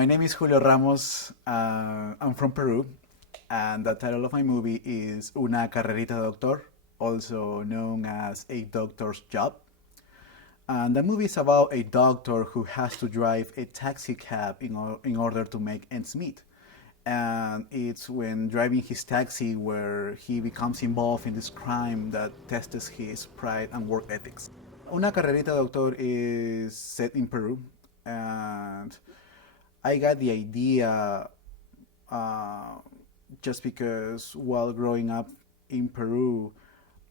My name is Julio Ramos. I'm from Peru, and the title of my movie is Una Carrerita de Doctor, also known as A Doctor's Job. And the movie is about a doctor who has to drive a taxi cab in order to make ends meet. And it's when driving his taxi where he becomes involved in this crime that tests his pride and work ethics. Una Carrerita Doctor is set in Peru, and I got the idea just because while growing up in Peru,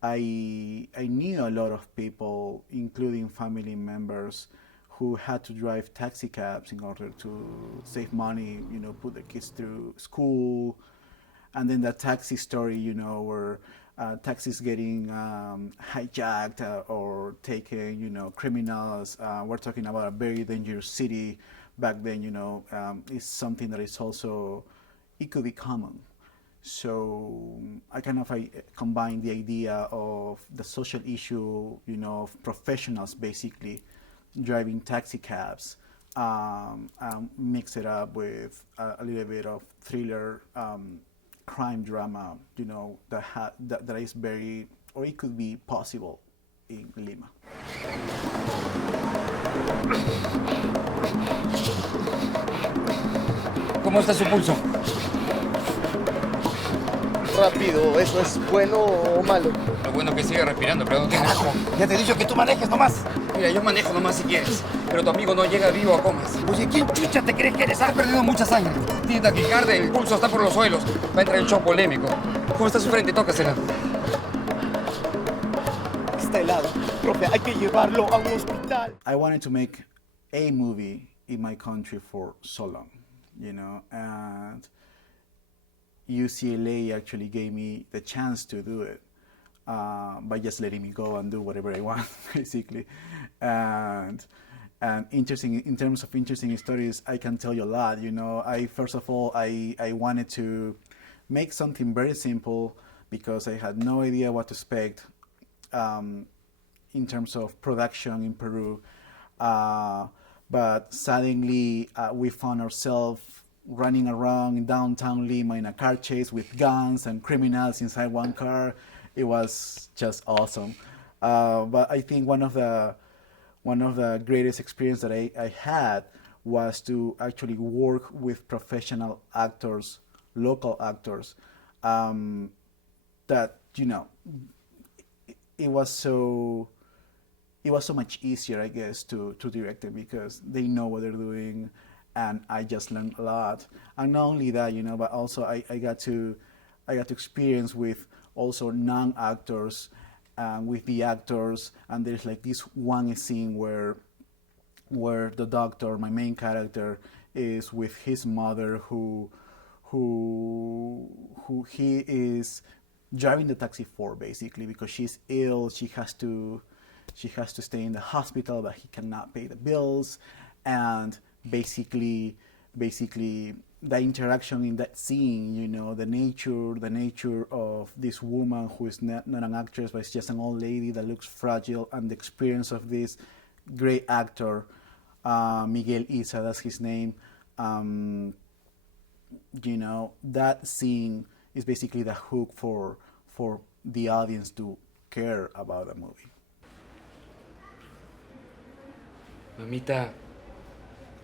I knew a lot of people, including family members, who had to drive taxi cabs in order to save money, put their kids through school. And then the taxi story, where taxis getting hijacked or taken, criminals. We're talking about a very dangerous city back then, is something that is also, it could be common. So I combine the idea of the social issue, of professionals basically driving taxi cabs, mix it up with a little bit of thriller, crime drama, that is very, or it could be possible in Lima. ¿Cómo está su pulso? Rápido, ¿eso es bueno o malo? Lo bueno que sigue respirando, pero no tiene... Carajo, ya te he dicho que tú manejes nomás. Mira, yo manejo nomás si quieres, pero tu amigo no llega vivo a comas. Oye, ¿quién chucha te crees que eres? Has perdido mucha sangre. Tiene taquicardia, el pulso está por los suelos. Va a entrar en shock polémico. ¿Cómo está su frente? Tócasela. Está helado. Profe, hay que llevarlo a un hospital. I wanted to make a movie in my country for so long, and UCLA actually gave me the chance to do it by just letting me go and do whatever I want, basically. And interesting, in terms of interesting stories, I can tell you a lot. First of all, I wanted to make something very simple because I had no idea what to expect in terms of production in Peru. But suddenly we found ourselves running around in downtown Lima in a car chase with guns and criminals inside one car. It was just awesome. But I think one of the greatest experience that I had was to actually work with professional actors, local actors, that it was so much easier, I guess, to direct it because they know what they're doing, and I just learned a lot. And not only that, but also I got to experience with also non-actors, with the actors, and there's like this one scene where the doctor, my main character, is with his mother who he is driving the taxi for, basically, because she's ill. She has to stay in the hospital, but he cannot pay the bills. And basically the interaction in that scene, the nature of this woman who is not an actress, but it's just an old lady that looks fragile, and the experience of this great actor, Miguel Isa, that's his name. That scene is basically the hook for the audience to care about the movie.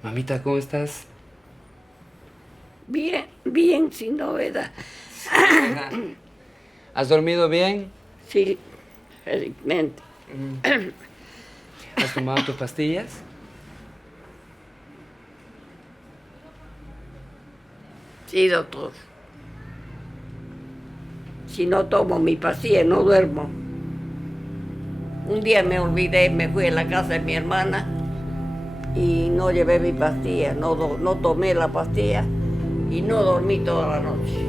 Mamita, ¿cómo estás? Bien, sin novedad. ¿Has dormido bien? Sí, felizmente. ¿Has tomado tus pastillas? Sí, doctor. Si no tomo mi pastilla, no duermo. Un día me olvidé, me fui a la casa de mi hermana y no llevé mi pastilla, no tomé la pastilla y no dormí toda la noche.